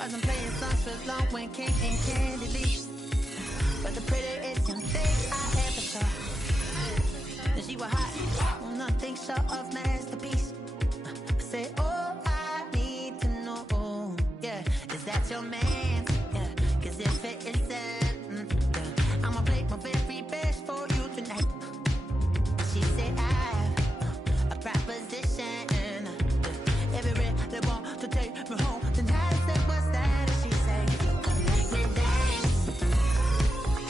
Wasn't playing songs for long when King and Candy leaves. But the prettiest young thing I ever saw. And she was hot, nothing short of masterpiece. I said, oh, I need to know, yeah, is that your man? Yeah, cause if it isn't, yeah, I'ma play my very best for you tonight. She said, I have a proposition. Every red they want to take me home tonight. I said, what's that? And she said, make me dance.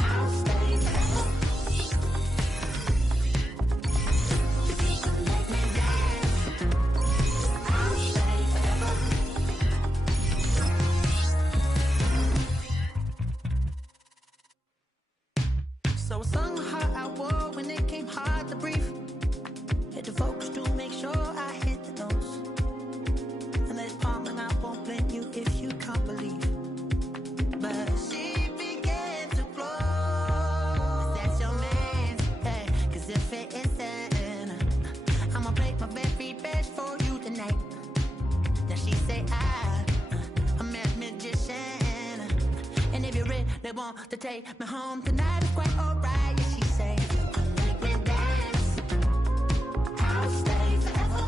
I'll stay forever. If you can make me dance, I'll stay forever. So I sung a heart I wore when it came hard to breathe. Hit the focus to make sure I hit the notes. And there's palm and I won't blame you if you can't believe. But she began to flow. That's your man, hey, cause if it isn't, I'ma play my very best for you tonight. Now she say I'm a magician. And if you're ready, they want to take me home tonight, it's quite alright. Yeah, she say, make me dance, I'll stay forever.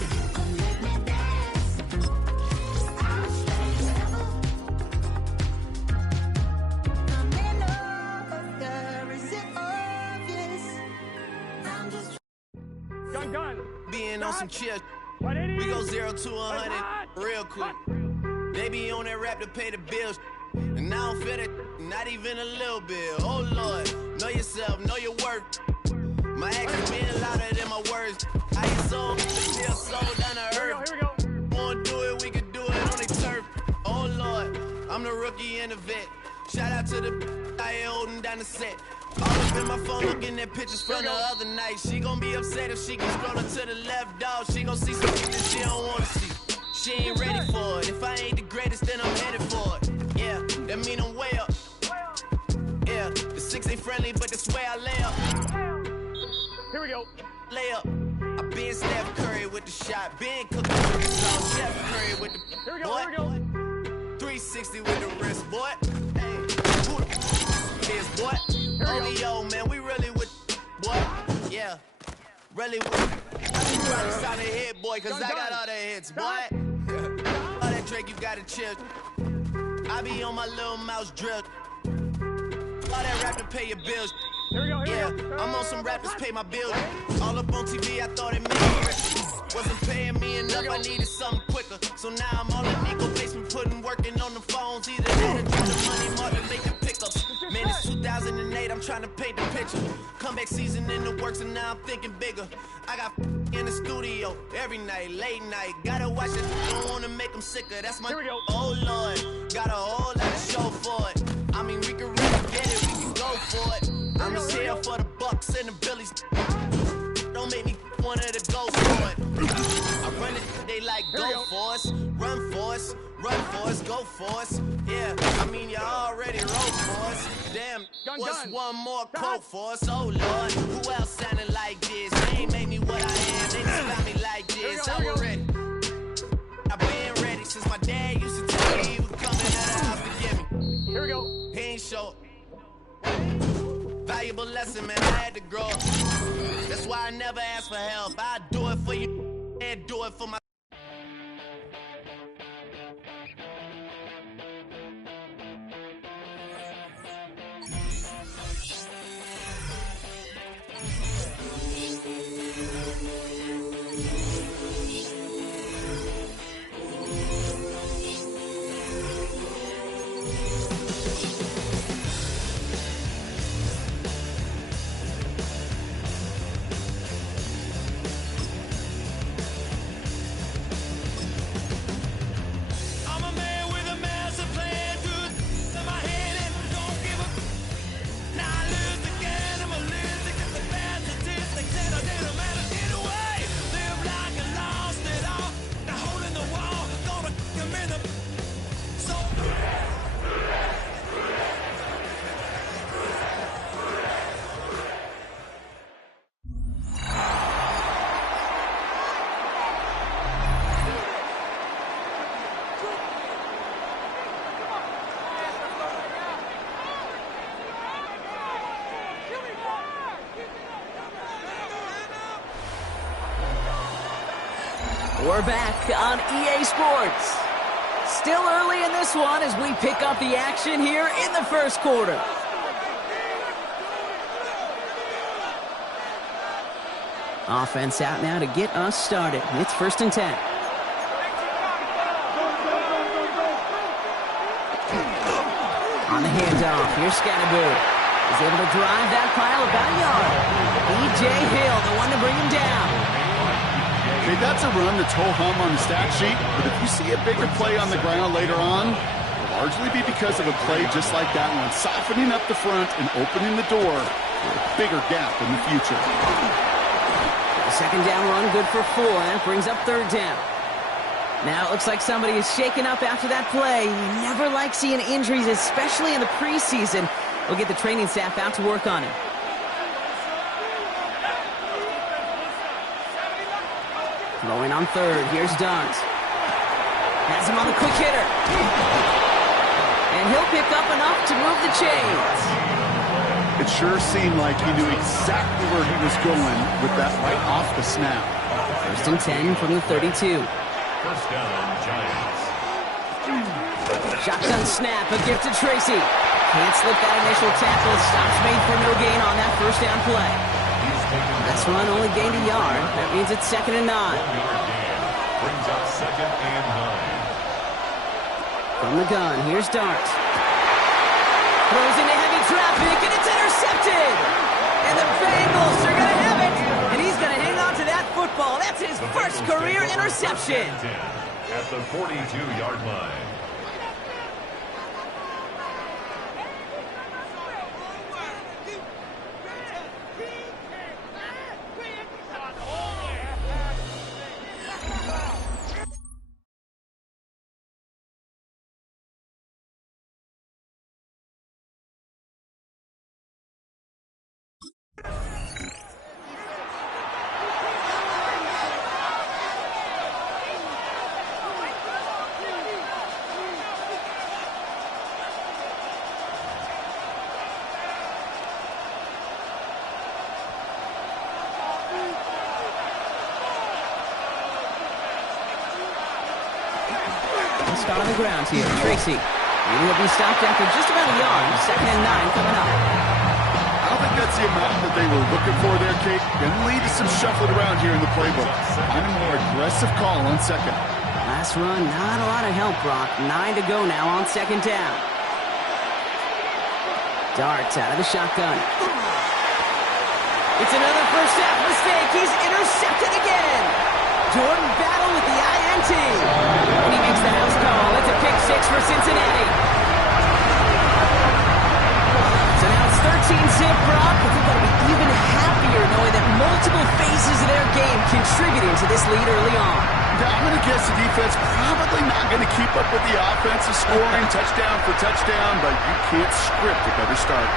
If you can make me dance, I'll stay forever. I'm in love, girl, is it obvious? I'm just Gun. Being on some chill, 180. we go 0 to 100 real quick. They be on that rap to pay the bills, and I don't feel it, not even a little bit. Oh Lord, know yourself, know your worth. My actions being louder than my words. I ain't sold, still sold down the earth. Here we go. Wanna do it, we can do it on the turf. Oh Lord, I'm the rookie and the vet. Shout out to the I ain't holding down the set. All up in my phone looking at pictures from the other night. She gon' be upset if she keeps scrolling to the left, dog. She gon' see something that she don't wanna see. She ain't ready for it. If I ain't the greatest, then I'm headed for it. Yeah, that mean I'm way up. Yeah, the 6 ain't friendly, but that's where I lay up. Here we go. Lay up. I been Steph Curry with the shot. Been cooking with the sauce. Steph Curry with the Here we go. boy. Here we go. 360 with the wrist, boy. Hey, who the is, boy? OVO, man, we really with boy. Yeah, really with. I think you right beside the head, boy, cause I got all the hits, boy. All that Drake, you gotta chill. I be on my little mouse drill. All that rap to pay your bills. Here we go. Yeah, I'm on some rappers pay my bills. All up on TV, I thought it made me rich. Wasn't paying me enough, I needed something quicker. So now I'm all in Nico basement, working on the phones. Either that or drop the money more to make the pickups. Man, it's 2008, I'm trying to paint the picture. Comeback season in the works, and now I'm thinking bigger. I got in the studio every night, late night. Gotta watch it, don't wanna make them sicker. That's my. Here we go. Oh Lord, got a whole lot of show for it. I mean, we can really get it, we can go for it. I'm just here for the Bucks and the Billies. Don't make me one of the ghosts for it. I run it, they like go for us, run for us, go for us. Yeah, I mean you already wrote for us. Damn, what's one more quote for us? Oh Lord, who else sounding like this? They ain't made me what I am, they just got me like this. I was ready. I've been ready since my dad used to tell me he was coming to the house to get me. Here we go. He ain't show. Valuable lesson, man, I had to grow up. That's why I never ask for help. I do it for you and do it for my. We're back on EA Sports. Still early in this one as we pick up the action here in the first quarter. Offense out now to get us started. It's 1st and 10. On the handoff, here's Scatterboard. He's able to drive that pile about a yard. E.J. Hill, the one to bring him down. Okay, that's a run that's ho-hum on the stat sheet, but if you see a bigger play on the ground later on, it'll largely be because of a play just like that one, softening up the front and opening the door for a bigger gap in the future. The second down run, good for 4. That brings up 3rd down. Now it looks like somebody is shaken up after that play. You never like seeing injuries, especially in the preseason. We'll get the training staff out to work on him. Going on 3rd, here's Dart. Has him on the quick hitter. And he'll pick up enough to move the chains. It sure seemed like he knew exactly where he was going with that right off the snap. 1st and 10 from the 32. First down, Giants. Shotgun snap, a gift to Tracy. Can't slip that initial tackle. Stops made for no gain on that 1st down play. This run only gained a yard. That means it's 2nd and 9. Brings up 2nd and 9. From the gun, here's Dart. Throws into heavy traffic, and it's intercepted! And the Bengals are going to have it! And he's going to hang on to that football. That's his first career interception. At the 42-yard line. Start on the ground here. Tracy. And he'll be stopped after just about a yard. 2nd and 9 coming up. I don't think that's the amount that they were looking for there, Kate. Going to lead to some shuffling around here in the playbook. Find a more aggressive call on 2nd. Last run, not a lot of help, Brock. 9 to go now on 2nd down. Darts out of the shotgun. It's another first half mistake. He's intercepted again. Jordan Battle with the INT. And he makes the house call. It's a pick 6 for Cincinnati. So now it's 13-zip, Brock. But they've got to be even happier knowing that multiple phases of their game contributing to this lead early on. Yeah, I'm going to guess the defense probably not going to keep up with the offensive scoring touchdown for touchdown, but you can't script a better start.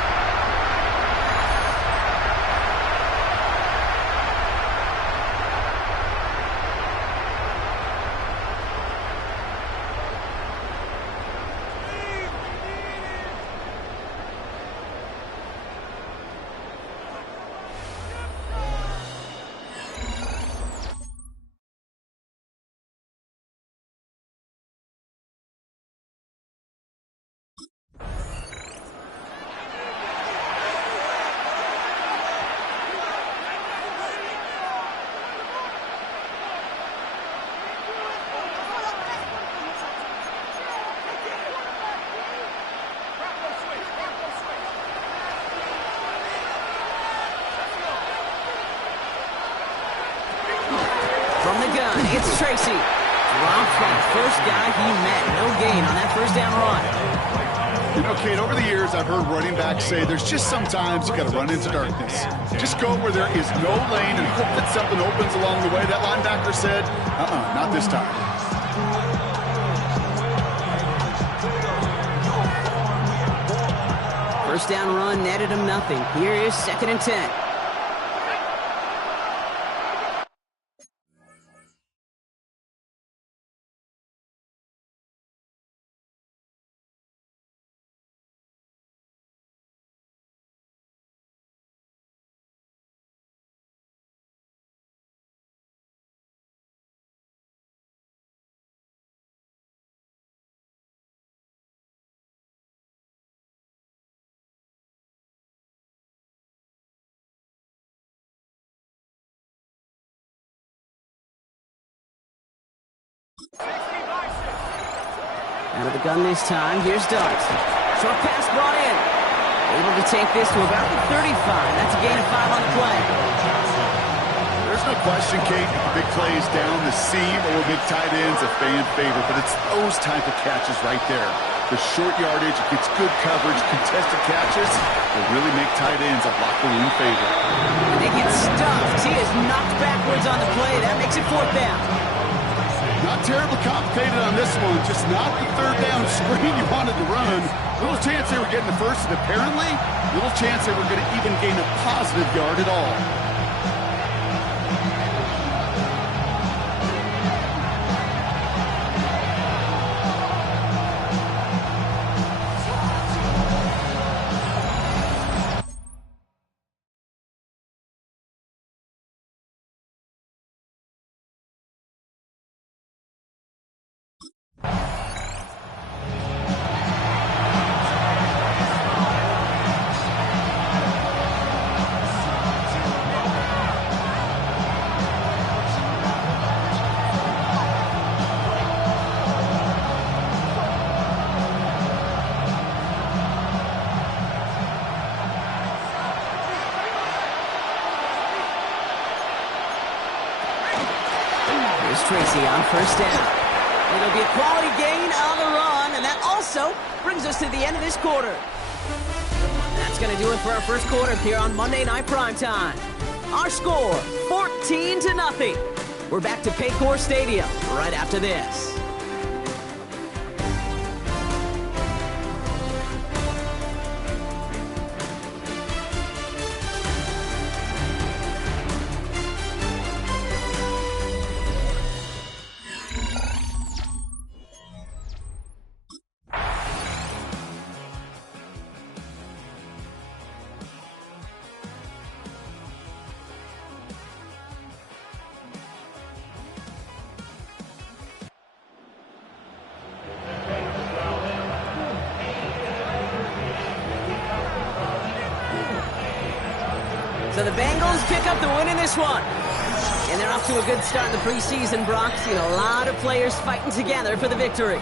From the gun, it's Tracy. Dropped from the first guy he met. No gain on that 1st down run. You know, Kate, over the years, I've heard running backs say there's just sometimes you got to run into darkness. Just go where there is no lane and hope that something opens along the way. That linebacker said, not this time. First down run netted him nothing. Here is 2nd and 10. Out of the gun this time. Here's Dart. Short pass brought in. Able to take this to about the 35. That's a gain of 5 on the play. There's no question, Kate, big plays down the seam or big tight ends a fan favorite, but it's those type of catches right there. The short yardage, it gets good coverage, contested catches, will really make tight ends a locker room favorite. And they get stuffed. He is knocked backwards on the play. That makes it 4th down. Not terribly complicated on this one, just not the 3rd down screen you wanted to run. Little chance they were getting the first, and apparently, little chance they were going to even gain a positive yard at all. Tracy on 1st down. It'll be a quality gain on the run, and that also brings us to the end of this quarter. That's going to do it for our first quarter here on Monday Night Primetime. Our score, 14-0. We're back to Paycor Stadium right after this. So the Bengals pick up the win in this one. And they're off to a good start in the preseason, Brock. Seen a lot of players fighting together for the victory.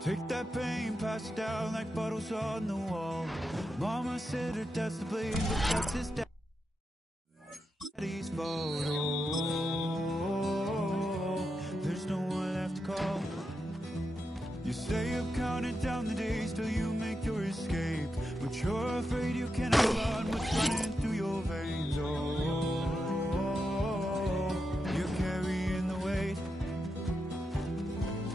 Take that pain, pass it down like bottles on the wall. Mama said her dad's to blame, but that's his daddy's photo. There's no one left to call. You stay up counting down the days till you make your escape, but you're afraid you cannot run what's running through your veins. Oh, you're carrying the weight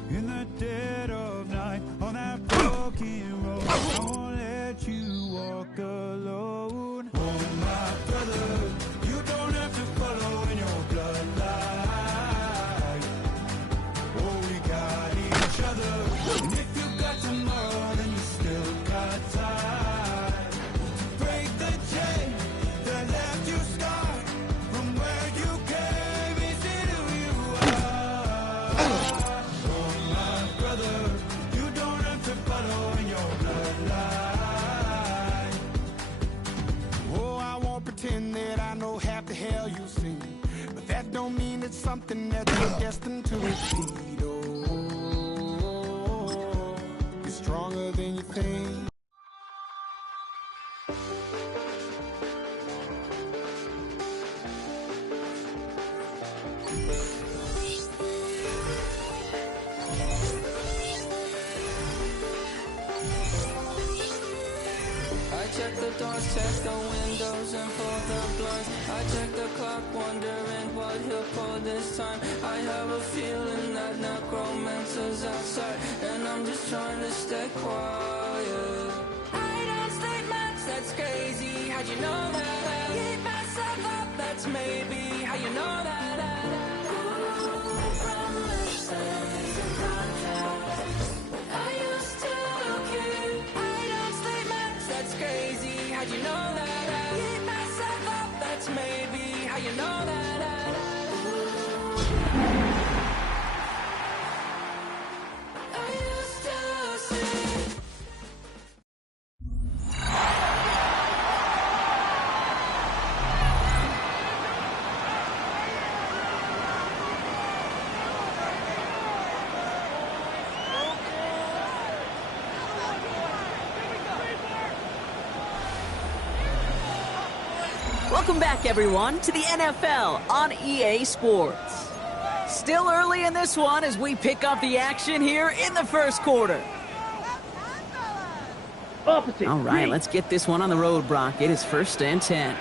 in the dead of night on that broken road. I won't let you walk alone. Oh, my brother, you don't have to follow in your bloodline. Oh, we got each other, and if you got tomorrow, then you still got time to break the chain that left you scarred from where you came into who you are. Oh, my brother, you don't have to follow in your bloodline. Oh, I won't pretend that I know half the hell you've seen, but that don't mean it's something that you're destined to repeat. Oh, you're stronger than you think. check the doors, check the windows, and pull the blinds. I check the clock, wondering what he'll pull this time. I have a feeling that necromancer's outside, and I'm just trying to stay quiet. I don't sleep much, that's crazy. How'd you know that? I keep myself up, that's maybe how you know that. Crazy, how'd you know that? I keep myself up, that's maybe how you know that. I used to see. Welcome back, everyone, to the NFL on EA Sports. Still early in this one as we pick up the action here in the first quarter. All right, let's get this one on the road, Brock. It is 1st and 10.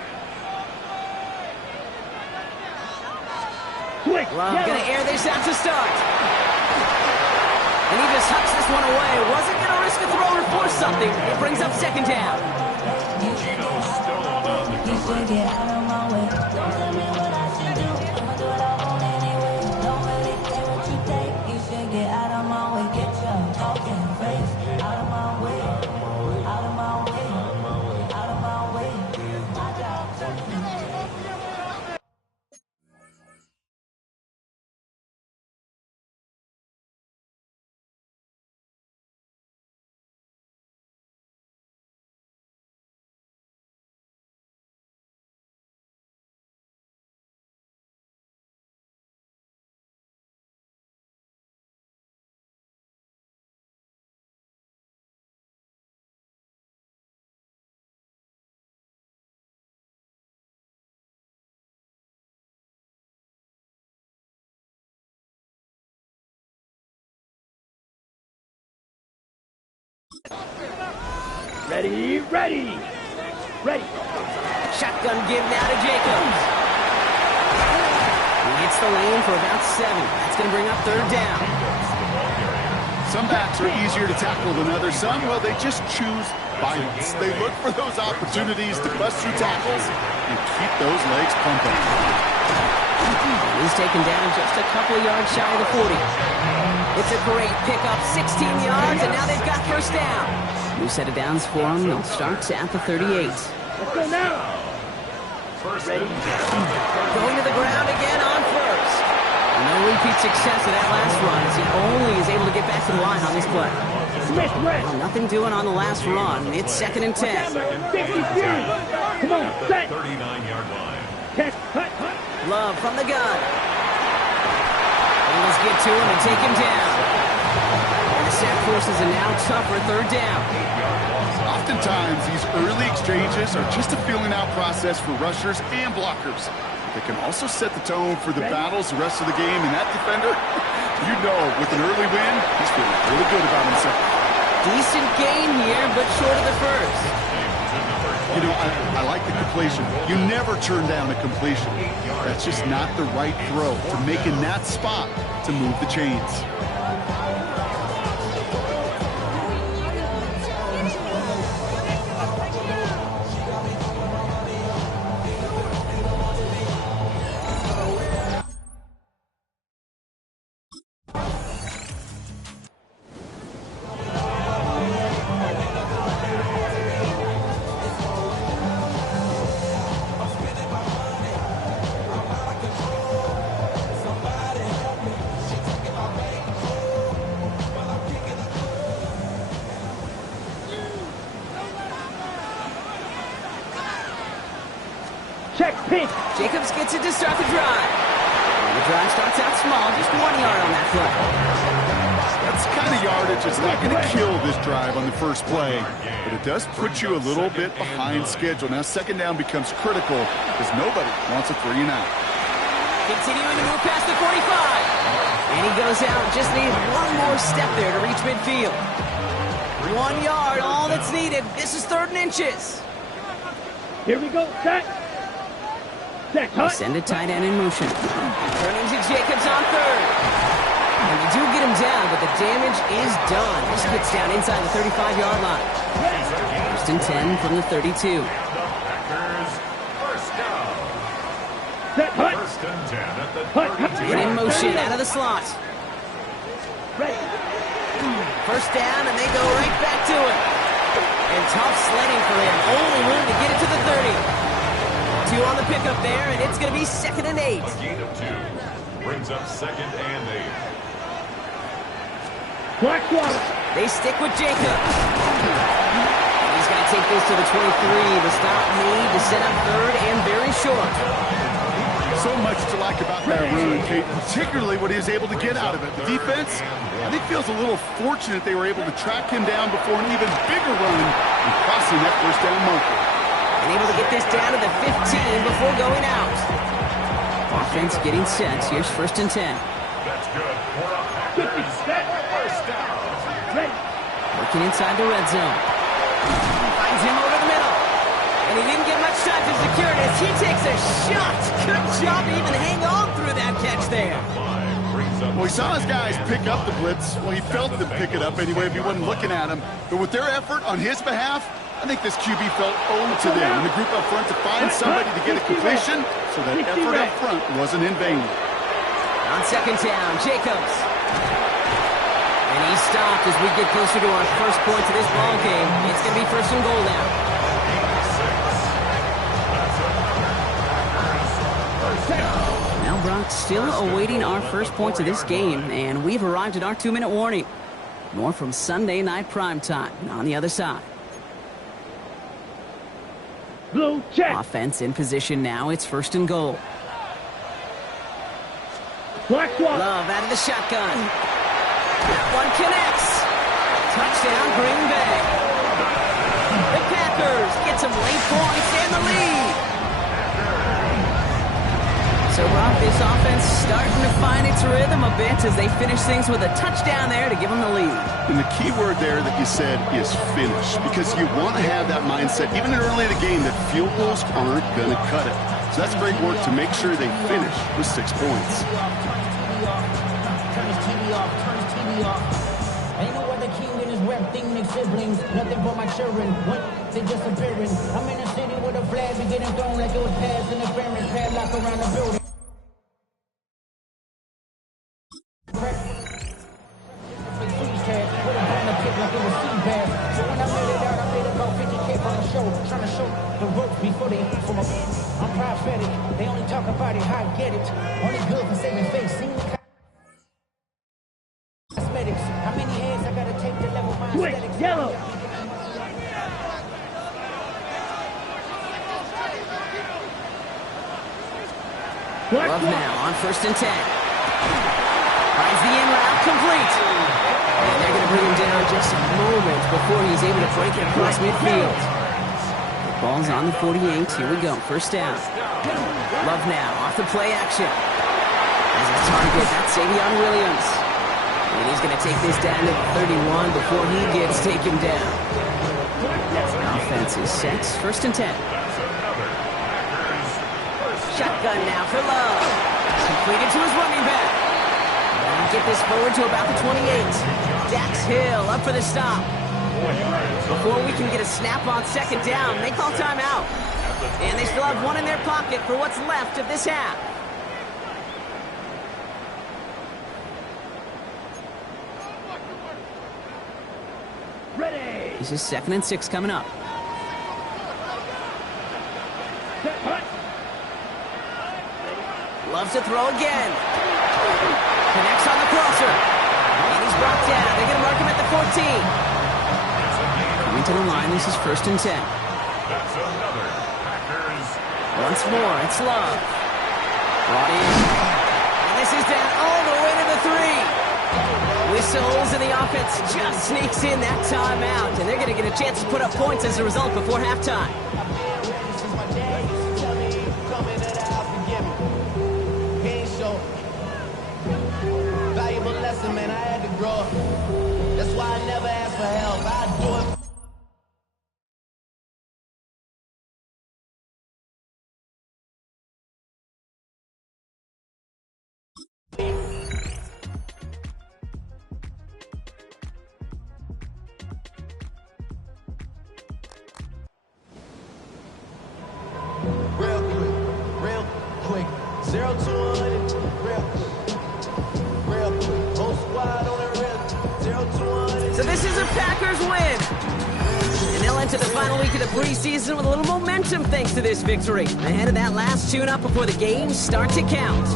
Love gonna air this out to start. And he just hucks this one away. Wasn't gonna risk a throw or force something. It brings up 2nd down. Get out of my way. Don't tell me what I should do. I'ma do it all on anyway. Don't really care what you think. You should get out of my way. Get your talking face out of my way. Out of my way. Out of my way. My job. Ready. Shotgun give now to Jacobs. He hits the lane for about 7. That's going to bring up 3rd down. Some backs are easier to tackle than others. Some, well, they just choose violence. They look for those opportunities to bust through tackles and keep those legs pumping. He's taken down just a couple of yards shy of the 40. It's a great pickup, 16 yards, and now they've got 1st down. New set of downs for them. They'll start at the 38. Let's go now. Ready. Going to the ground again on 1st. No repeat success of that last run as he only is able to get back to the line on this play. Well, nothing doing on the last run. It's 2nd and 10. Come on, set. 39-yard line. Cut. Love from the gun. Let's get to him and take him down. And the set forces a now tougher 3rd down. Oftentimes, these early exchanges are just a feeling out process for rushers and blockers. They can also set the tone for the battles the rest of the game, and that defender, you know, with an early win, he's feeling really good about himself. Decent gain here, but short of the 1st. You know, I like the completion. You never turn down a completion. That's just not the right throw to make in that spot to move the chains. Jacobs gets it to start the drive. And the drive starts out small, just 1 yard on that play. That's the kind of yardage that's not going to kill this drive on the first play, but it does put you a little bit behind schedule. Now 2nd down becomes critical because nobody wants a 3 and out. Continuing to move past the 45. And he goes out, just needs one more step there to reach midfield. 1 yard, all that's needed. This is 3rd and inches. Here we go. Set. Set. They Hut. send a tight end in motion. Turning to Jacobs on third. And you do get him down, but the damage is done. This gets down inside the 35-yard line. First and 10 from the 32. Packers, first down. Set. Hut. First and 10 at the Hut. 32. In motion, out of the slot. Ready. First down, and they go right back to it. And tough sledding for him. Only room to get it to the 30. 2 on the pickup there, and it's going to be 2nd and 8. A gain of 2. Brings up 2nd and 8. Black water. They stick with Jacob. He's got to take this to the 23. The stop made to set up 3rd and very short. So much to like about that run, Kate, particularly what he was able to get out of it. The defense, I think, feels a little fortunate they were able to track him down before an even bigger run and crossing that first down marker. And able to get this down to the 15 before going out. Offense getting set. Here's 1st and 10. That's good for a Packers first down. Ready. Working inside the red zone. Finds him over the middle. And he didn't get much time to secure it as he takes a shot. Good job to even hang on through that catch there. Well, he saw his guys pick up the blitz. Well, he felt them pick it up anyway if he wasn't looking at him. But with their effort on his behalf, I think this QB felt owed to them and the group up front to find somebody to get a completion, so that effort up front wasn't in vain. On 2nd down, Jacobs. And he's stopped as we get closer to our first points of this ball game. It's going to be 1st and goal now. Now, Brock, still awaiting our first points of this game, and we've arrived at our 2-minute warning. More from Sunday Night Primetime on the other side. Blue check. Offense in position now. It's 1st and goal. Black water. Love out of the shotgun. That one connects. Touchdown, Green Bay. The Packers get some late points and the lead. So, Brock, this offense starting to find its rhythm a bit as they finish things with a touchdown there to give them the lead. And the key word there that you said is finish, because you want to have that mindset, even early in the game, that field goals aren't going to cut it. So that's great work to make sure they finish with 6 points. Turn his TV off, turn his TV off. Ain't no other king in his rep thing, make siblings. Nothing but my children. What? They disappearing. I'm in a city with a flag, we getting thrown like it was pass interference. Padlock around the building. Trying to show the ropes before they from a I'm prophetic. They only talk about it, how I get it. Only good for saving face. Seen the cosmetics. How many heads I gotta take to level my Switch. aesthetics? Yellow. Black Love water. now on 1st and 10. Finds the in route complete. And they're going to bring him down just a moment before he's able to break it across midfield. The ball's on the 48. Here we go. 1st down. Love now off the play action. As a target, that's Savion Williams. And he's going to take this down to 31 before he gets taken down. Offense is set. 1st and 10. Shotgun now for Love. Completed to his running back. And get this forward to about the 28. Dax Hill up for the stop. Before we can get a snap on 2nd down, they call timeout. And they still have 1 in their pocket for what's left of this half. Ready. This is 2nd and 6 coming up. Set. Hut. Loves to throw again. Connects on the crosser. And he's brought down. They're going to mark him at the 14. Coming to the line, this is 1st and 10. That's another Packers. Once more, it's Love. Brought in. And this is down all the way to the 3. Whistles, and the offense just sneaks in that timeout. And they're going to get a chance to put up points as a result before halftime. Valuable lesson, man. I had to grow up. That's why I never ask for help. I do it. 0 to 100, real quick. Whole squad on the rhythm. 0 to 100. So this is a Packers win. And they'll enter the final week of the preseason with a little momentum thanks to this victory. Ahead of that last tune-up before the games start to count.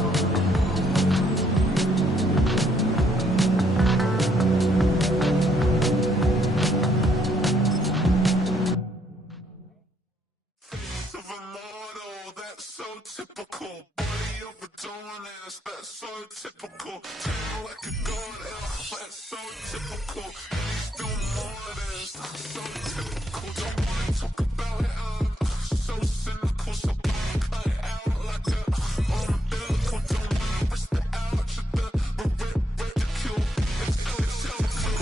Typical body of a dominance, that's so typical. Tail like a goddess, that's so typical. Still modest, so typical. Don't wanna talk about it, so cynical. So cut it out like a umbilical. Don't wanna risk the ouch of the ridicule. It's so typical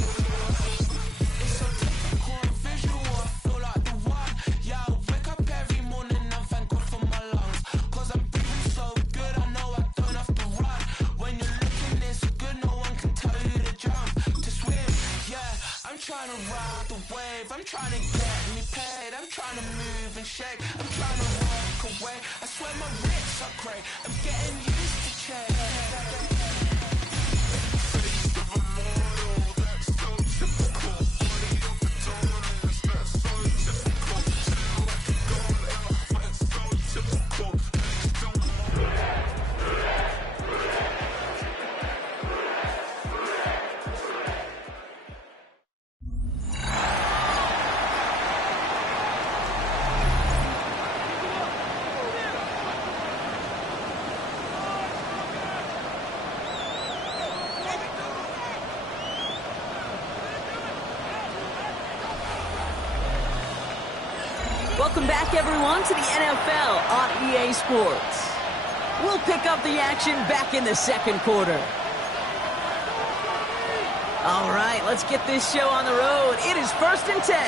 and visual. I feel like the one. Yeah, I wake up every morning and thank God for my lungs. I'm breathing so good, I know I don't have to run. When you're looking this good, no one can tell you to jump, to swim. Yeah, I'm trying to ride the wave. I'm trying to get me paid. I'm trying to move and shake. I'm trying to walk away. I swear my wrists are great. I'm getting used to change. Welcome back, everyone, to the NFL on EA Sports. We'll pick up the action back in the second quarter. All right, let's get this show on the road. It is 1st and 10.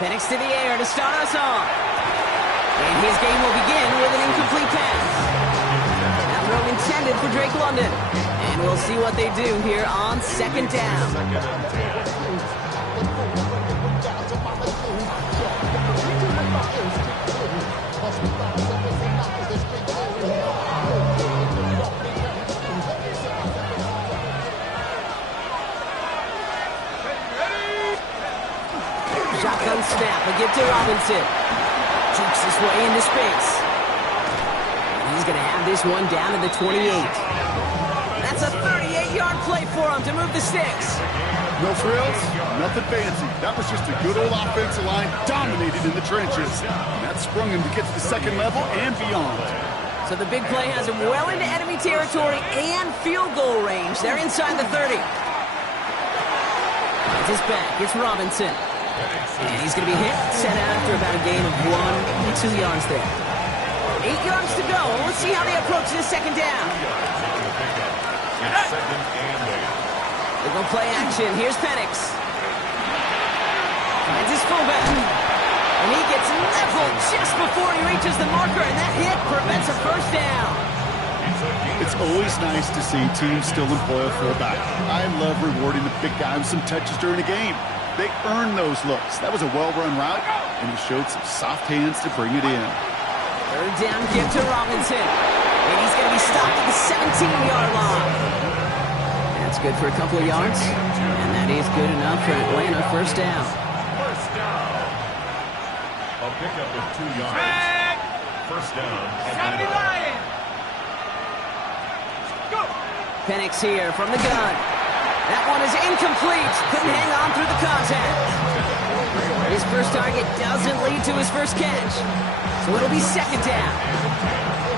Penix to the air to start us off. And his game will begin with an incomplete pass. That throw intended for Drake London. And we'll see what they do here on 2nd down. Shotgun snap, a give to Robinson. Cheeks his way into space. And he's going to have this one down to the 28. That's a 38-yard play for him to move the sticks. No frills, nothing fancy. That was just a good old offensive line dominated in the trenches. And that sprung him to get to the second level and beyond. So the big play has him well into enemy territory and field goal range. They're inside the 30. It's his back. It's Robinson. And he's going to be hit, set out after about a gain of 1 2 yards there. 8 yards to go. Let's see how they approach this second down. They're going to play action. Here's Penix. Finds his fullback. And he gets leveled just before he reaches the marker, and that hit prevents a first down. It's always nice to see teams still employ a fullback. I love rewarding the big guy with some touches during a game. They earn those looks. That was a well-run route, and he showed some soft hands to bring it in. 3rd down, give to Robinson. And he's going to be stopped at the 17-yard line. That's good for a couple of yards, and that is good enough for Atlanta. 1st down. A pickup of 2 yards. 1st down. 79. Go. Penix here from the gun. That one is incomplete. Couldn't hang on through the contact. His first target doesn't lead to his first catch. So it'll be 2nd down.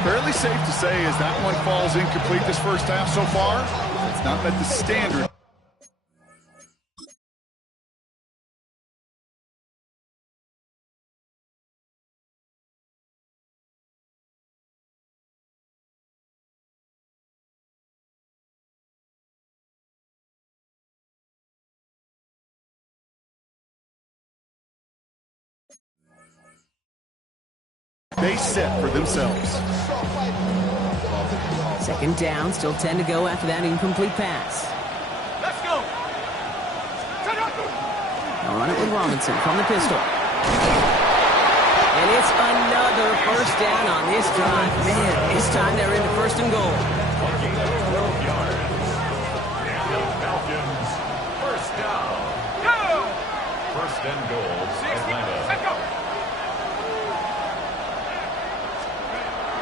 Fairly safe to say as that one falls incomplete this first half so far, it's not met the standard. They set for themselves. 2nd down, still 10 to go after that incomplete pass. Let's go. They'll run it with Robinson from the pistol. And it's another first down on this drive. Man, this time they're into first and goal. Lucky 12 yards. And the Falcons, first down. First and goal, Atlanta.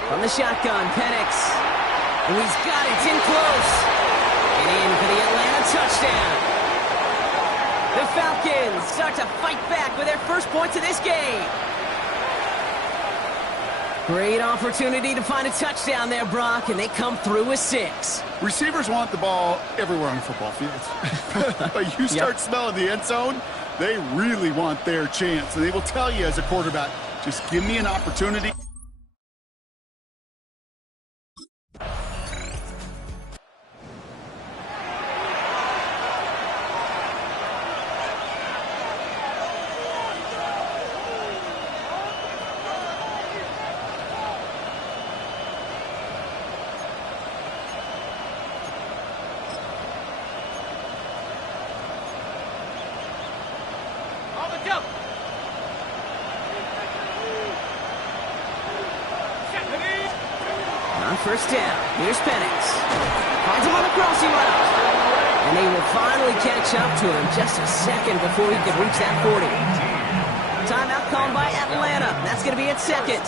From the shotgun, Penix. And he's got it. It's in close. And in for the Atlanta touchdown. The Falcons start to fight back with their first points of this game. Great opportunity to find a touchdown there, Brock, and they come through with 6. Receivers want the ball everywhere on football fields. But you start smelling the end zone, they really want their chance. And they will tell you as a quarterback, just give me an opportunity. First down. Here's Penix. Finds him on the crossing route. And they will finally catch up to him just a second before he can reach that 40. Timeout called by Atlanta. That's going to be its second.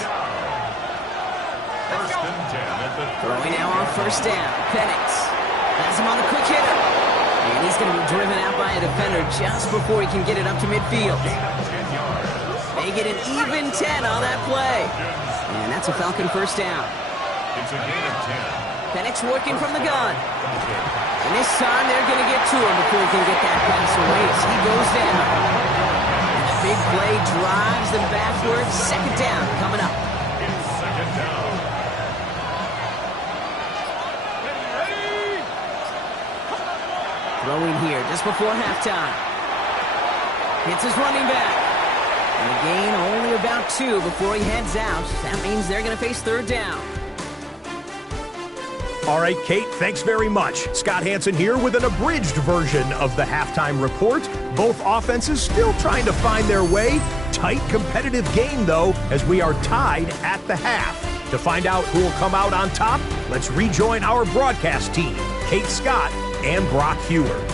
First and 10 at the Throwing now on first down. Penix has him on the quick hitter. And he's going to be driven out by a defender just before he can get it up to midfield. They get an even 10 on that play. And that's a Falcon first down. It's a gain of 10. Penix working from the gun. And this time they're going to get to him before he can get that pass away as he goes down. And the big play drives them backwards. Second down coming up. It's second down. Throwing here just before halftime. Hits his running back. And the gain only about 2 before he heads out. That means they're going to face third down. All right, Kate, thanks very much. Scott Hansen here with an abridged version of the halftime report. Both offenses still trying to find their way. Tight, competitive game, though, as we are tied at the half. To find out who will come out on top, let's rejoin our broadcast team, Kate Scott and Brock Hewer.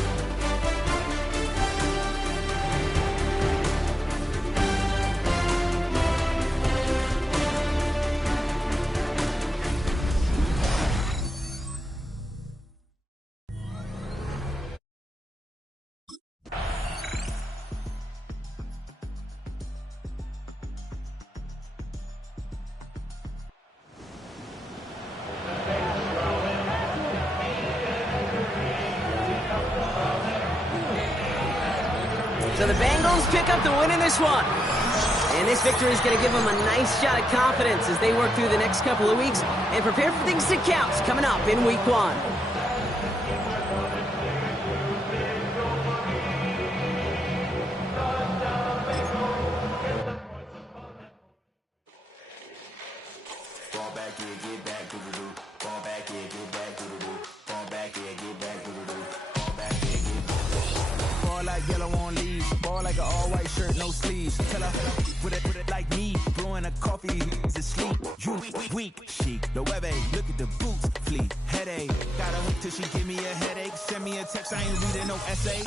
So the Bengals pick up the win in this one. And this victory is going to give them a nice shot at confidence as they work through the next couple of weeks and prepare for things that count coming up in week 1. Yellow on leaves, ball like an all-white shirt, no sleeves. Tell her, put it like me, blowing a coffee, is asleep. You weak, chic, the web look at the boots, fleet, headache. Gotta wait till she give me a headache. Send me a text, I ain't reading no essay.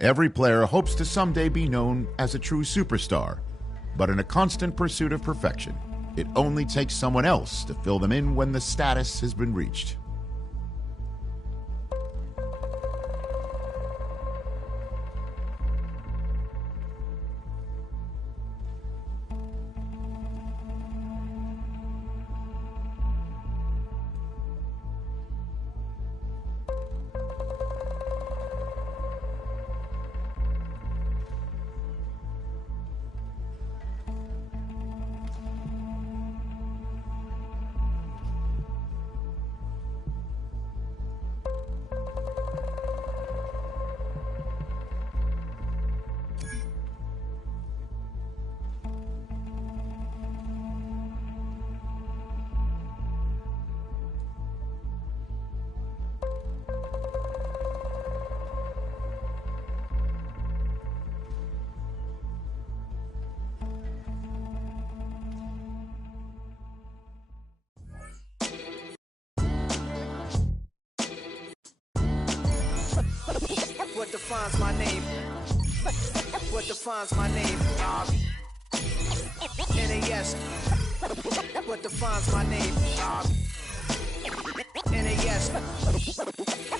Every player hopes to someday be known as a true superstar, but in a constant pursuit of perfection, it only takes someone else to fill them in when the status has been reached. What defines my name? What defines my name? NAS. What defines my name? NAS.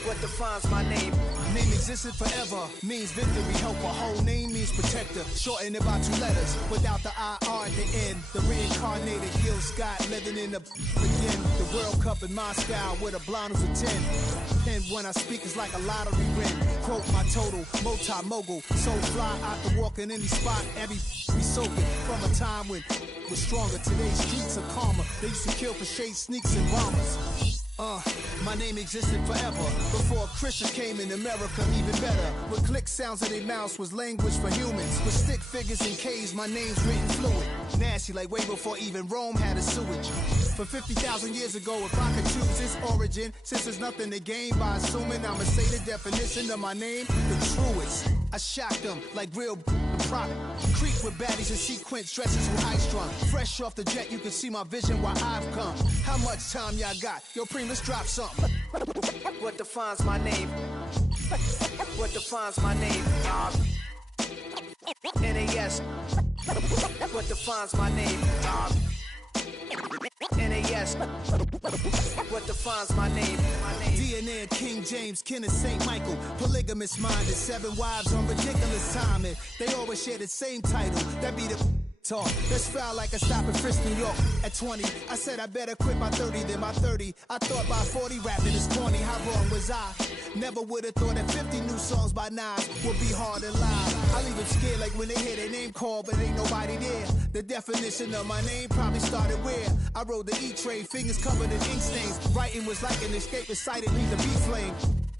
What defines my name? Name existed forever, means victory, helper. Whole name means protector, shortened it by 2 letters, without the IR at the end. The reincarnated Gil Scott, living in the again. The World Cup in Moscow, with a blonde who's a 10. And when I speak, it's like a lottery win. Quote my total, multi-mogul, so fly out the walk in any spot, every be soaking. From a time when was stronger, today's streets are calmer. They used to kill for shade sneaks and bombers. My name existed forever. Before Christians came in America, even better. With click sounds in their mouths was language for humans. With stick figures and K's, my name's written fluid. Nasty like way before even Rome had a sewage. For 50,000 years ago, if I could choose its origin, since there's nothing to gain by assuming, I'ma say the definition of my name, the truest. I shocked them like real product. Creep with baddies and sequence dresses with high strung. Fresh off the jet, you can see my vision while I've come. How much time y'all got? Yo, Preem, let's drop something. What defines my name? What defines my name? NAS. What defines my name? NAS. What defines my name? DNA of King James, kin of St. Michael. Polygamous minded, 7 wives on ridiculous timing. They always share the same title. That be the talk. Let's foul like a stop in Frisk, New York. At 20, I said I better quit by 30 than my 30. I thought by 40 rapping is corny. How wrong was I? Never would have thought that 50 new songs by Nas would be hard and live. I leave them scared like when they hear their name called, but ain't nobody there. The definition of my name probably started where I rode the E-train, fingers covered in ink stains. Writing was like an escape excited, leave the beat flame.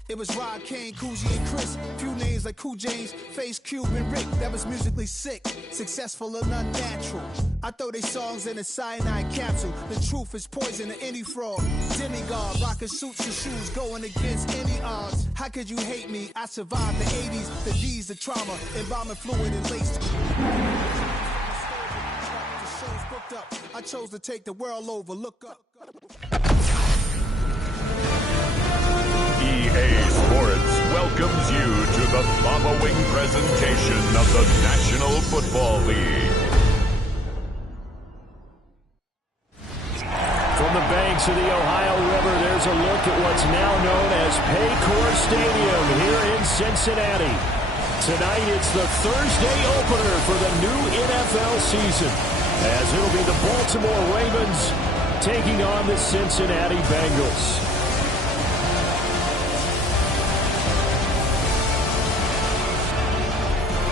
It was Rod, Kane, Coogee, and Chris. Few names like Cool James, Face, Cube, and Rick. That was musically sick, successful and unnatural. I throw they songs in a cyanide capsule. The truth is poison to any fraud. Demigod, rocking suits and shoes, going against any odds. How could you hate me? I survived the 80s, the D's, the trauma, embalming fluid and laced. The show's booked up. I chose to take the world over. Look up. EA Sports welcomes you to the following presentation of the National Football League. From the banks of the Ohio River, there's a look at what's now known as Paycor Stadium here in Cincinnati. Tonight, it's the Thursday opener for the new NFL season, as it'll be the Baltimore Ravens taking on the Cincinnati Bengals.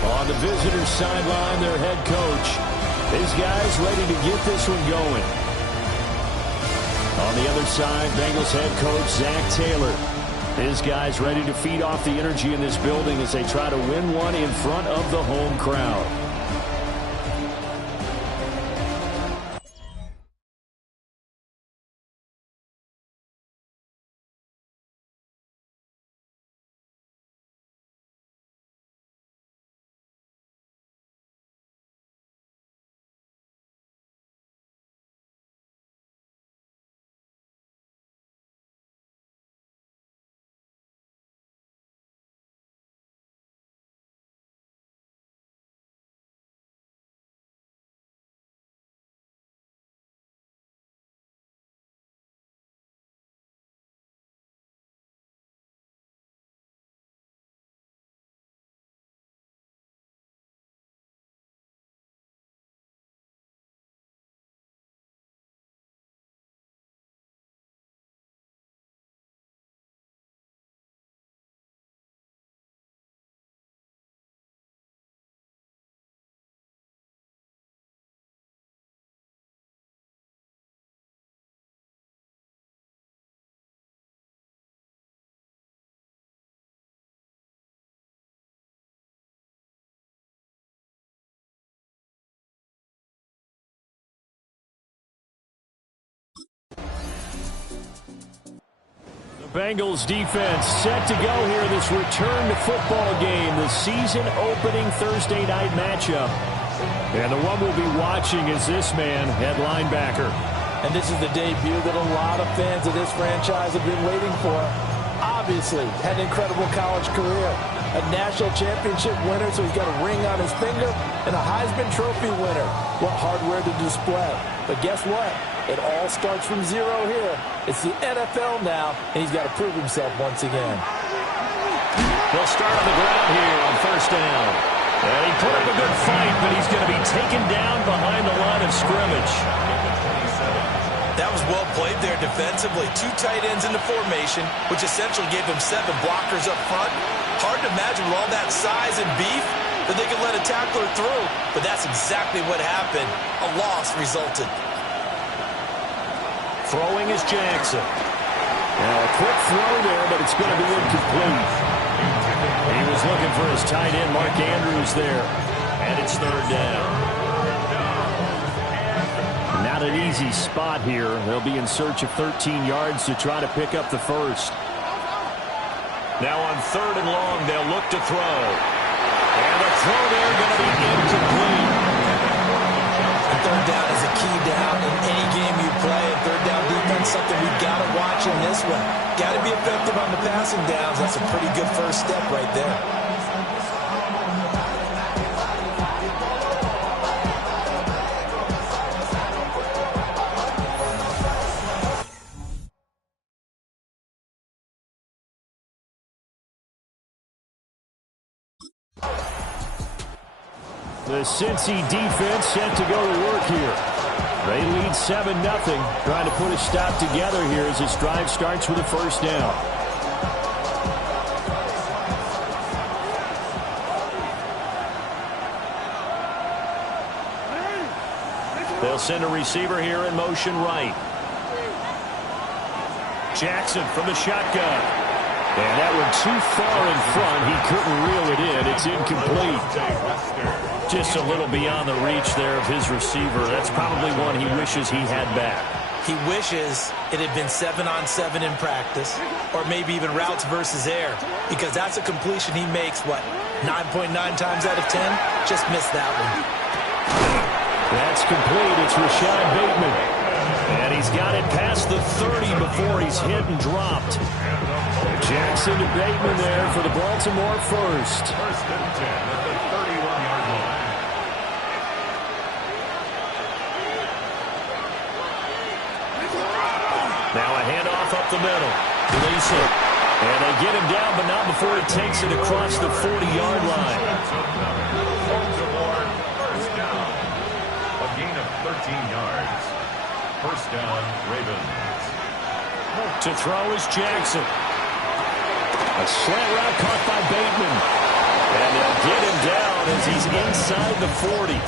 On the visitor's sideline, their head coach. These guys ready to get this one going. On the other side, Bengals head coach Zach Taylor. His guys ready to feed off the energy in this building as they try to win one in front of the home crowd. Bengals defense set to go here in this return to football game, the season opening Thursday night matchup. And the one we'll be watching is this man at linebacker. And this is the debut that a lot of fans of this franchise have been waiting for. Obviously, had an incredible college career. a national championship winner, so he's got a ring on his finger, and a Heisman Trophy winner. What hardware to display. But guess what? It all starts from zero here. It's the NFL now, and he's got to prove himself once again. They'll start on the ground here on first down. And he put up a good fight, but he's going to be taken down behind the line of scrimmage. That was well played there defensively. 2 tight ends in the formation, which essentially gave him 7 blockers up front. Hard to imagine with all that size and beef that they could let a tackler through, but that's exactly what happened. A loss resulted. Throwing is Jackson. Now a quick throw there, but it's going to be incomplete. He was looking for his tight end, Mark Andrews, there. And it's third down. Not an easy spot here. They'll be in search of 13 yards to try to pick up the first. Now on third and long, they'll look to throw. And the throw there going to be incomplete. Third down is a key down in any game you play. And third down defense, something we've got to watch in this one. Got to be effective on the passing downs. That's a pretty good first step right there. The Cincy defense set to go to work here. They lead 7-0, trying to put a stop together here as this drive starts with a first down. They'll send a receiver here in motion right. Jackson from the shotgun. And that one too far in front. He couldn't reel it in. It's incomplete. Just a little beyond the reach there of his receiver. That's probably one he wishes he had back. He wishes it had been 7-on-7 in practice, or maybe even routes versus air, because that's a completion he makes, 9.9 times out of 10? Just missed that one. That's complete. It's Rashad Bateman. And he's got it past the 30 before he's hit and dropped. Jackson to Bateman there for the Baltimore first. First and 10 at the 31-yard line. Now a handoff up the middle. Gleason. And they get him down, but not before he takes it across the 40-yard line. First down. A gain of 13 yards. First down, Ravens. To throw is Jackson. A slant route caught by Bateman. And they'll get him down as he's inside the 40.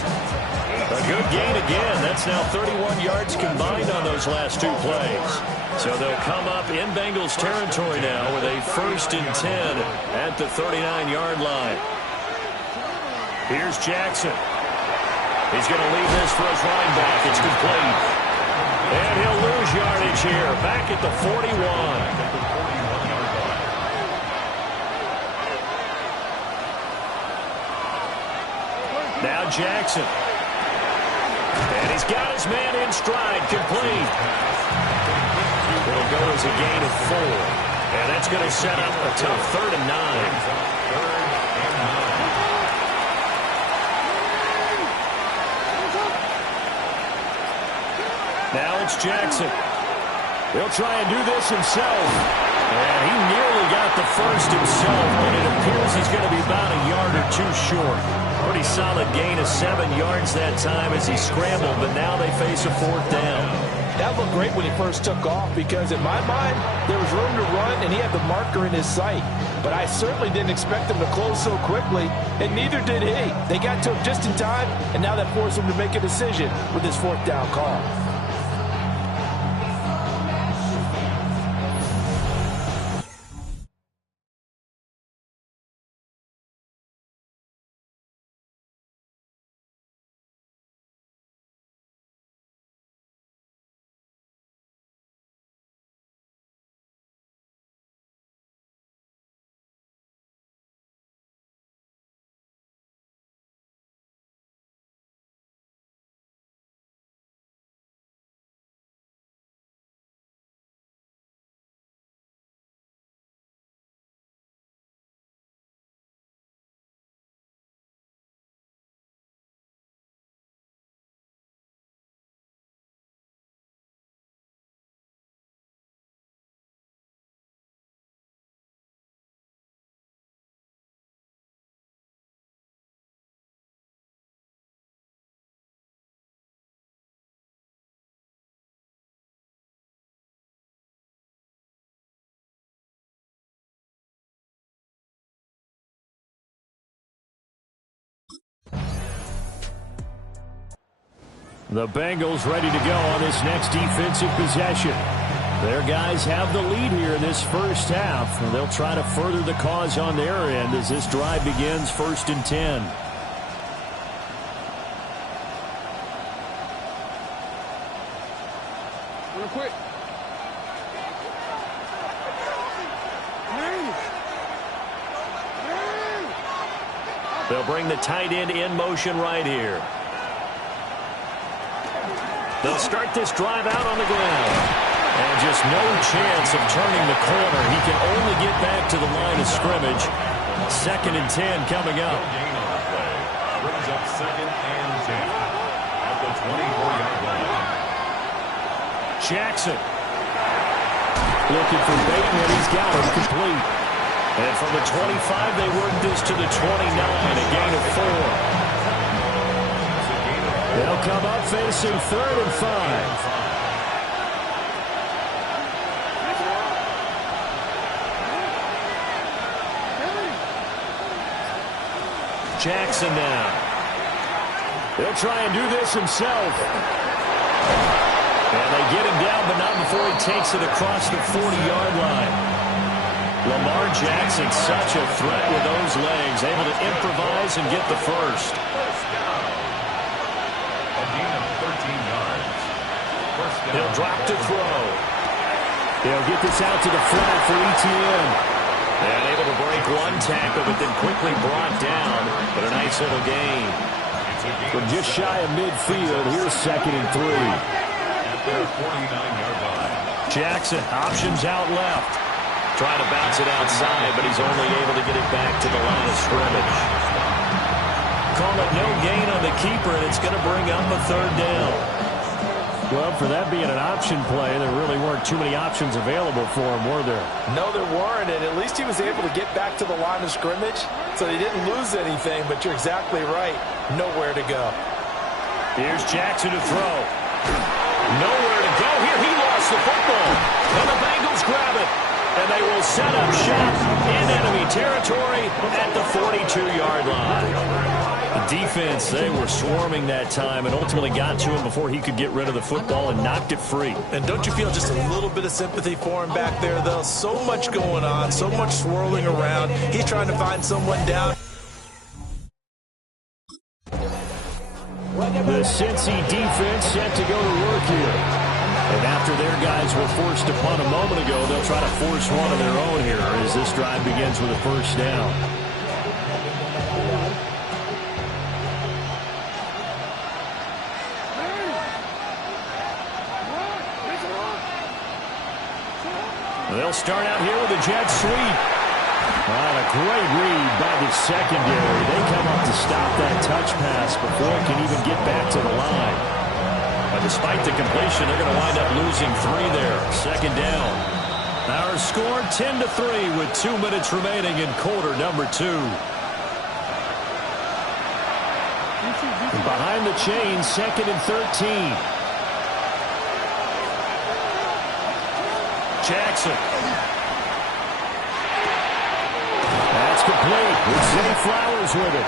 A good gain again. That's now 31 yards combined on those last 2 plays. So they'll come up in Bengals territory now with a 1st and 10 at the 39-yard line. Here's Jackson. He's going to leave this for his line back. It's complete. And he'll lose yardage here. Back at the 41. Now Jackson. And he's got his man in stride, complete. It'll go as a gain of 4. And that's going to set up a tough 3rd and 9. Now it's Jackson. He'll try and do this himself. And he nearly got the first himself, but it appears he's going to be about a yard or 2 short. Pretty solid gain of 7 yards that time as he scrambled, but now they face a 4th down. That looked great when he first took off because, in my mind, there was room to run and he had the marker in his sight. But I certainly didn't expect him to close so quickly, and neither did he. They got to him just in time, and now that forced him to make a decision with his 4th down call. The Bengals ready to go on this next defensive possession. Their guys have the lead here in this first half, and they'll try to further the cause on their end as this drive begins 1st and 10. Real quick. They'll bring the tight end in motion right here. They'll start this drive out on the ground. And just no chance of turning the corner. He can only get back to the line of scrimmage. 2nd and 10 coming up. Brings up 2nd and 10 at the 24-yard line. Jackson looking for Bateman, and he's got him complete. And from the 25, they work this to the 29, a gain of 4. They'll come up facing 3rd and 5. Jackson now. He'll try and do this himself. And they get him down, but not before he takes it across the 40-yard line. Lamar Jackson, such a threat with those legs, able to improvise and get the first. A gain of 13 yards. He'll drop to throw. They'll get this out to the flat for ETN. And able to break one tackle, but then quickly brought down. But a nice little gain. From just shy of midfield, here's 2nd and 3. At their 49-yard line. Jackson, options out left. Trying to bounce it outside, but he's only able to get it back to the line of scrimmage. Call it no gain on the keeper, and it's going to bring up a 3rd down. Well, for that being an option play, there really weren't too many options available for him, were there? No, there weren't, and at least he was able to get back to the line of scrimmage, so he didn't lose anything, but you're exactly right. Nowhere to go. Here's Jackson to throw. Nowhere to go here. He lost the football, and the Bengals grab it. And they will set up shop in enemy territory at the 42-yard line. The defense, they were swarming that time and ultimately got to him before he could get rid of the football and knocked it free. And don't you feel just a little bit of sympathy for him back there, though? So much going on, so much swirling around. He's trying to find someone down. The Cincy defense set to go to work here. And after their guys were forced to punt a moment ago, they'll try to force one of their own here as this drive begins with a 1st down. They'll start out here with a jet sweep. A great read by the secondary. They come up to stop that touch pass before it can even get back to the line. But despite the completion, they're going to wind up losing 3 there. 2nd down. Our score 10-3 with 2 minutes remaining in quarter number 2. And behind the chain, 2nd and 13. Jackson. That's complete with Zay Flowers with it.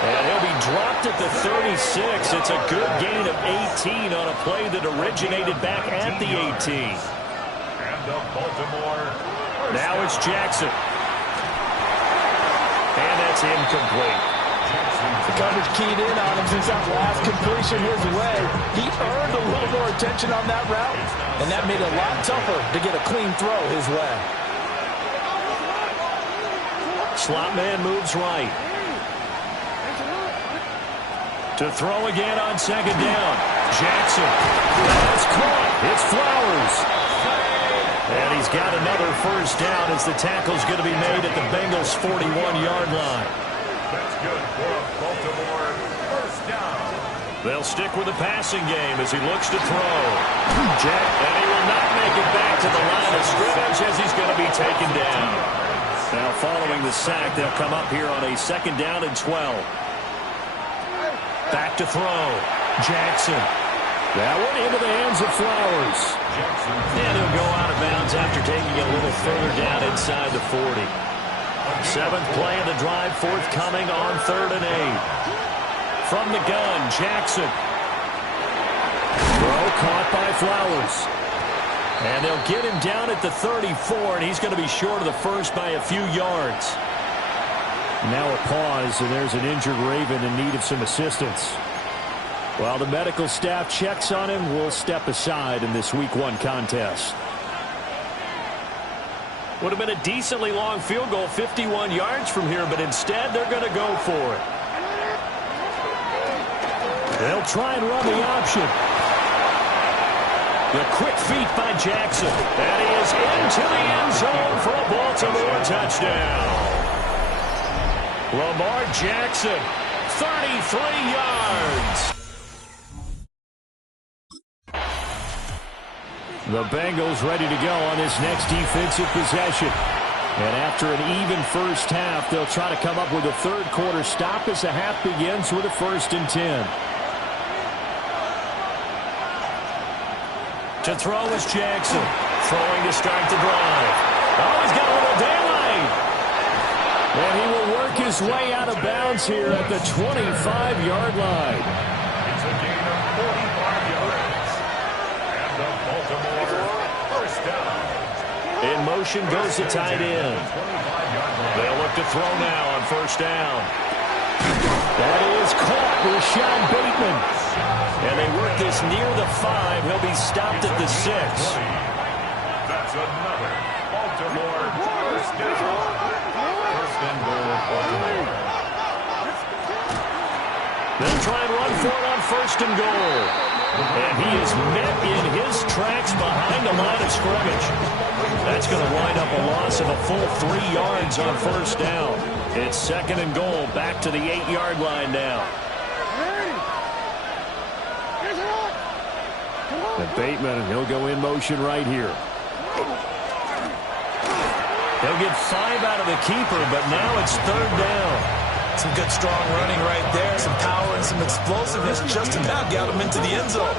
And he'll be dropped at the 36. It's a good gain of 18 on a play that originated back at the 18. And the Baltimore. Now it's Jackson. And that's incomplete. The coverage keyed in on him since that last completion his way. He earned a little more attention on that route, and that made it a lot tougher to get a clean throw his way. Slot man moves right. To throw again on 2nd down. Jackson. That's caught. It's Flowers. And he's got another 1st down as the tackle's going to be made at the Bengals' 41-yard line. That's good for a Baltimore 1st down. They'll stick with the passing game as he looks to throw. And he will not make it back to the line of scrimmage as he's going to be taken down. Now following the sack, they'll come up here on a 2nd down and 12. Back to throw. Jackson. That one into the hands of Flowers. And he'll go out of bounds after taking it a little further down inside the 40. 7th play of the drive forthcoming on 3rd and 8. From the gun, Jackson. caught by Flowers. And they'll get him down at the 34, and he's going to be short of the first by a few yards. Now a pause, and there's an injured Raven in need of some assistance. While the medical staff checks on him, we'll step aside in this Week 1 contest. Would have been a decently long field goal, 51 yards from here, but instead they're going to go for it. They'll try and run the option. The quick feet by Jackson. And he is into the end zone for a Baltimore touchdown. Lamar Jackson, 33 yards. The Bengals ready to go on this next defensive possession. And after an even first half, they'll try to come up with a third quarter stop as the half begins with a 1st and 10. To throw is Jackson. Throwing to start the drive. Oh, he's got a little daylight. And he will work his way out of bounds here at the 25-yard line. It's a gain of 45 yards. And the Baltimore first down. In motion goes the tight end. They'll look to throw now on 1st down. That is caught with Sean Bateman. And they work this near the 5. He'll be stopped at the 6. That's another Baltimore first down. First and goal, Baltimore. They'll try and run for it on 1st and goal. And he is met in his tracks behind the line of scrimmage. That's going to wind up a loss of a full 3 yards on 1st down. It's 2nd and goal, back to the 8-yard line now. And Bateman, he'll go in motion right here. They'll get 5 out of the keeper, but now it's 3rd down. Some good strong running right there. Some power and some explosiveness just about got him into the end zone.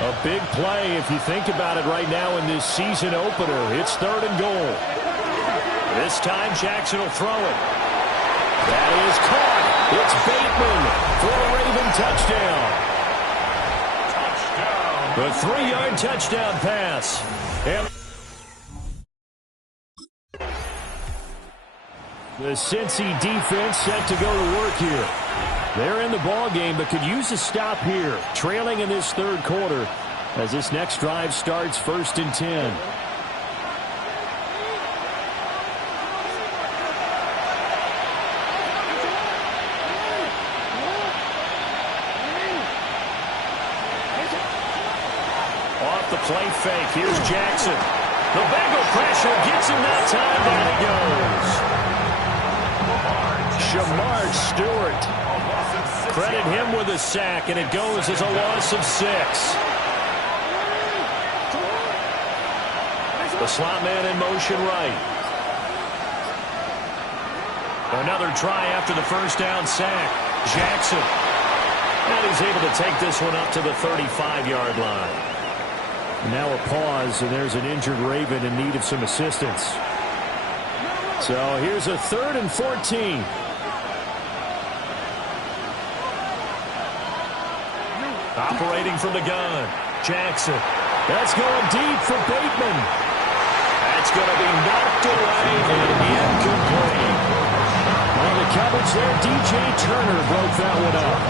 A big play if you think about it right now in this season opener. It's 3rd and goal. This time Jackson will throw it. That is caught. It's Bateman for a Raven touchdown. The 3-yard touchdown pass. And the Cincy defense set to go to work here. They're in the ball game, but could use a stop here. Trailing in this 3rd quarter as this next drive starts 1st and 10. Off the play fake. Here's Jackson. The Bengal pressure gets him that time. There he goes. Shamar Stewart. Credit him with a sack, and it goes as a loss of 6. The slot man in motion right. Another try after the 1st down sack. Jackson. And he's able to take this one up to the 35-yard line. Now a pause, and there's an injured Raven in need of some assistance. So here's a 3rd and 14. Operating from the gun. Jackson. That's going deep for Bateman. That's going to be knocked away and incomplete. On the coverage there, DJ Turner broke that one up.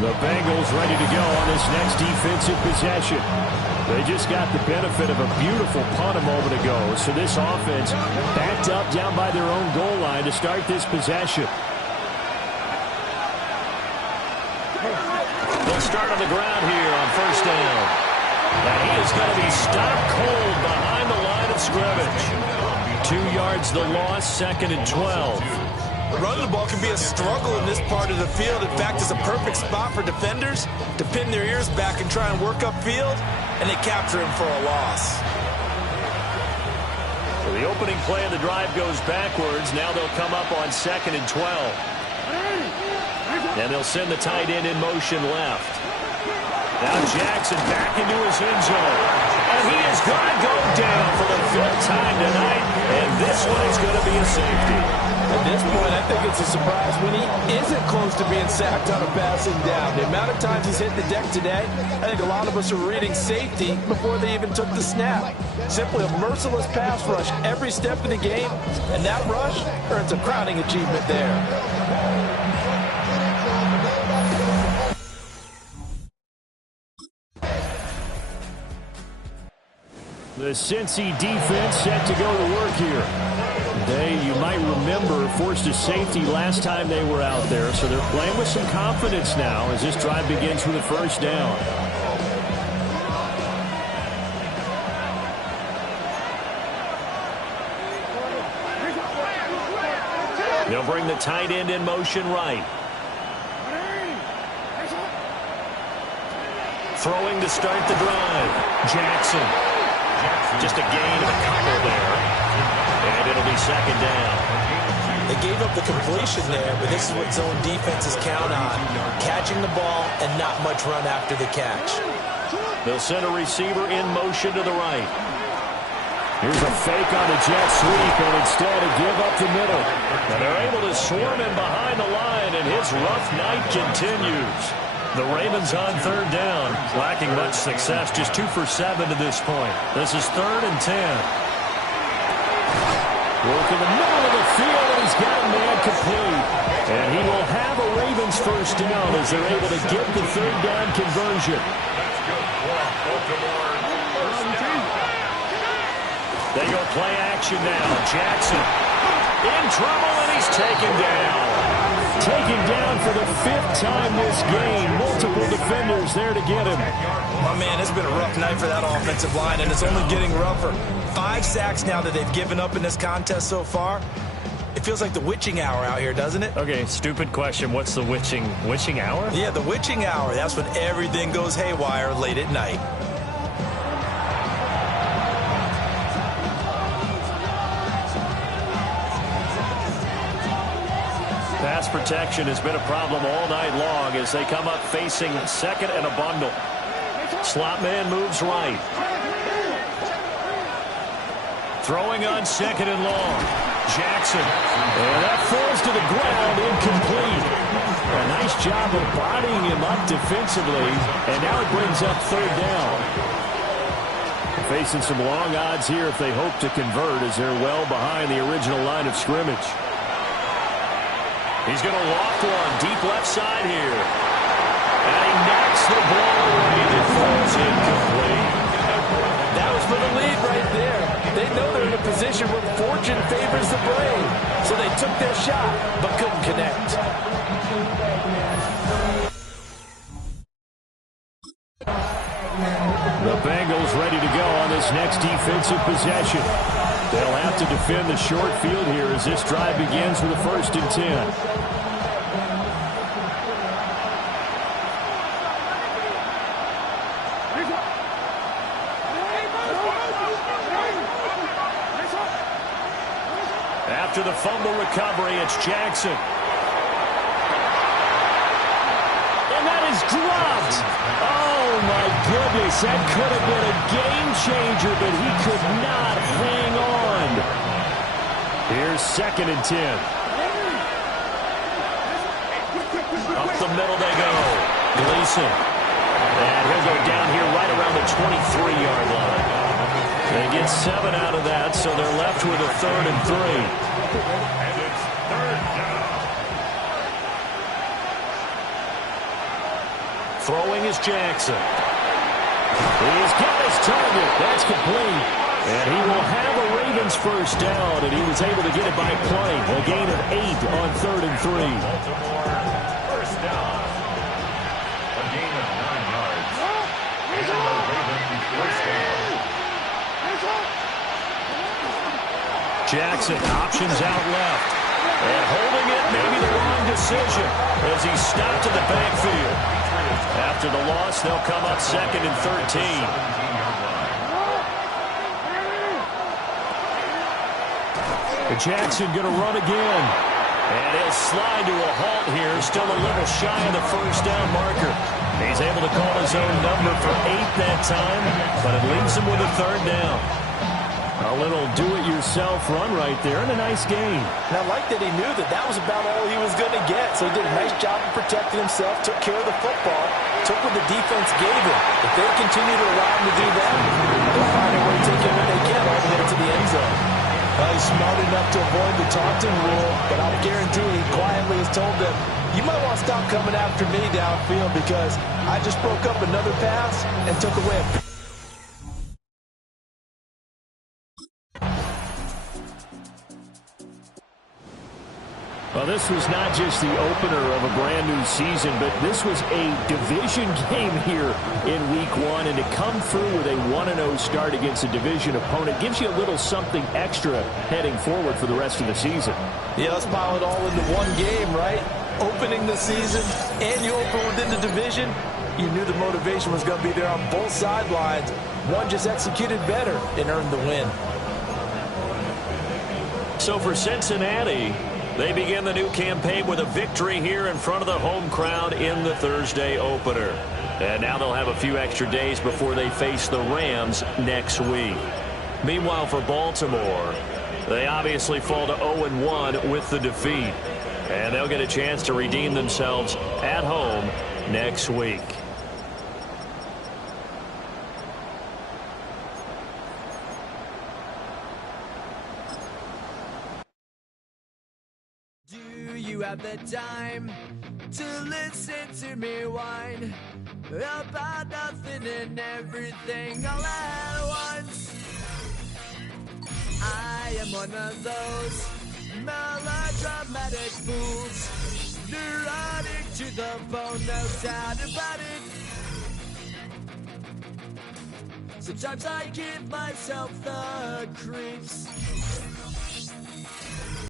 The Bengals ready to go on this next defensive possession. They just got the benefit of a beautiful punt a moment ago. So this offense backed up down by their own goal line to start this possession. They'll start on the ground here on 1st down. And he is going to be stopped cold behind the line of scrimmage. 2 yards the loss, 2nd and 12. Running the ball can be a struggle in this part of the field. In fact, it's a perfect spot for defenders to pin their ears back and try and work upfield, and they capture him for a loss. So the opening play of the drive goes backwards. Now they'll come up on 2nd and 12. And they'll send the tight end in motion left. Now Jackson back into his end zone. And he is going to go down for the 5th time tonight. And this one is going to be a safety. At this point, I think it's a surprise when he isn't close to being sacked on a passing down. The amount of times he's hit the deck today, I think a lot of us are reading safety before they even took the snap. Simply a merciless pass rush every step of the game, and that rush earns a crowning achievement there. The Cincy defense set to go to work here. They, you might remember, forced a safety last time they were out there, so they're playing with some confidence now as this drive begins with a first down. They'll bring the tight end in motion right. Throwing to start the drive. Jackson. Just a gain of a couple there. And it'll be second down. They gave up the completion there, but this is what zone defenses count on. Catching the ball and not much run after the catch. They'll send a receiver in motion to the right. Here's a fake on a jet sweep, and instead a give up the middle. And they're able to swarm him behind the line, and his rough night continues. The Ravens on third down, lacking much success, just 2 for 7 to this point. This is 3rd and 10. Work in the middle of the field, and he's got a man complete. And he will have a Ravens first down as they're able to get the third down conversion. They go play action now. Jackson in trouble, and he's taken down. Taken down for the 5th time this game. Multiple defenders there to get him. Oh, man, it's been a rough night for that offensive line, and it's only getting rougher. 5 sacks now that they've given up in this contest so far. It feels like the witching hour out here, doesn't it? Okay, stupid question. What's the witching hour? Yeah, the witching hour. That's when everything goes haywire late at night. Pass protection has been a problem all night long as they come up facing second and a bundle. Slot man moves right. Throwing on second and long. Jackson. And that falls to the ground, incomplete. A nice job of bodying him up defensively. And now it brings up third down. Facing some long odds here if they hope to convert as they're well behind the original line of scrimmage. He's going to loft one deep left side here. And he knocks the ball away and it falls incomplete. That was for the lead right there. They know they're in a position where fortune favors the brave. So they took their shot, but couldn't connect. The Bengals ready to go on this next defensive possession. They'll have to defend the short field here as this drive begins with a 1st and 10. After the fumble recovery, it's Jackson. And that is dropped. Oh, my goodness. That could have been a game changer, but he could not hang on. Here's 2nd and 10. Up the middle they go. Gleason. And he'll go down here right around the 23-yard line. They get 7 out of that, so they're left with a 3rd and 3. And it's 3rd down. Throwing is Jackson. He's got his target. That's complete. And he will have a Ravens first down, and he was able to get it by play. A gain of 8 on 3rd and 3. First down. A gain of 9 yards. And the Ravens first down. Jackson options out left. And holding it may be the wrong decision as he stopped in the backfield. After the loss, they'll come up 2nd and 13. Jackson going to run again. And he'll slide to a halt here, still a little shy of the first down marker. He's able to call his own number for 8 that time, but it leaves him with a third down. A little do-it-yourself run right there, and a nice gain. And I like that he knew that that was about all he was going to get. So he did a nice job of protecting himself, took care of the football, took what the defense gave him. If they continue to allow him to do that, they'll find a way to take it when they can all the way to the end zone. He's smart enough to avoid the taunting rule, but I'll guarantee he quietly has told them, you might want to stop coming after me downfield because I just broke up another pass and took away a Well, this was not just the opener of a brand new season, but this was a division game here in week 1. And to come through with a 1-0 start against a division opponent gives you a little something extra heading forward for the rest of the season. Yeah, let's pile it all into one game, right? Opening the season and you open within the division. You knew the motivation was going to be there on both sidelines. One just executed better and earned the win. So for Cincinnati, they begin the new campaign with a victory here in front of the home crowd in the Thursday opener. And now they'll have a few extra days before they face the Rams next week. Meanwhile, for Baltimore, they obviously fall to 0-1 with the defeat. And they'll get a chance to redeem themselves at home next week. You have the time to listen to me whine about nothing and everything all at once. I am one of those melodramatic fools, neurotic to the bone, no doubt about it. Sometimes I give myself the creeps.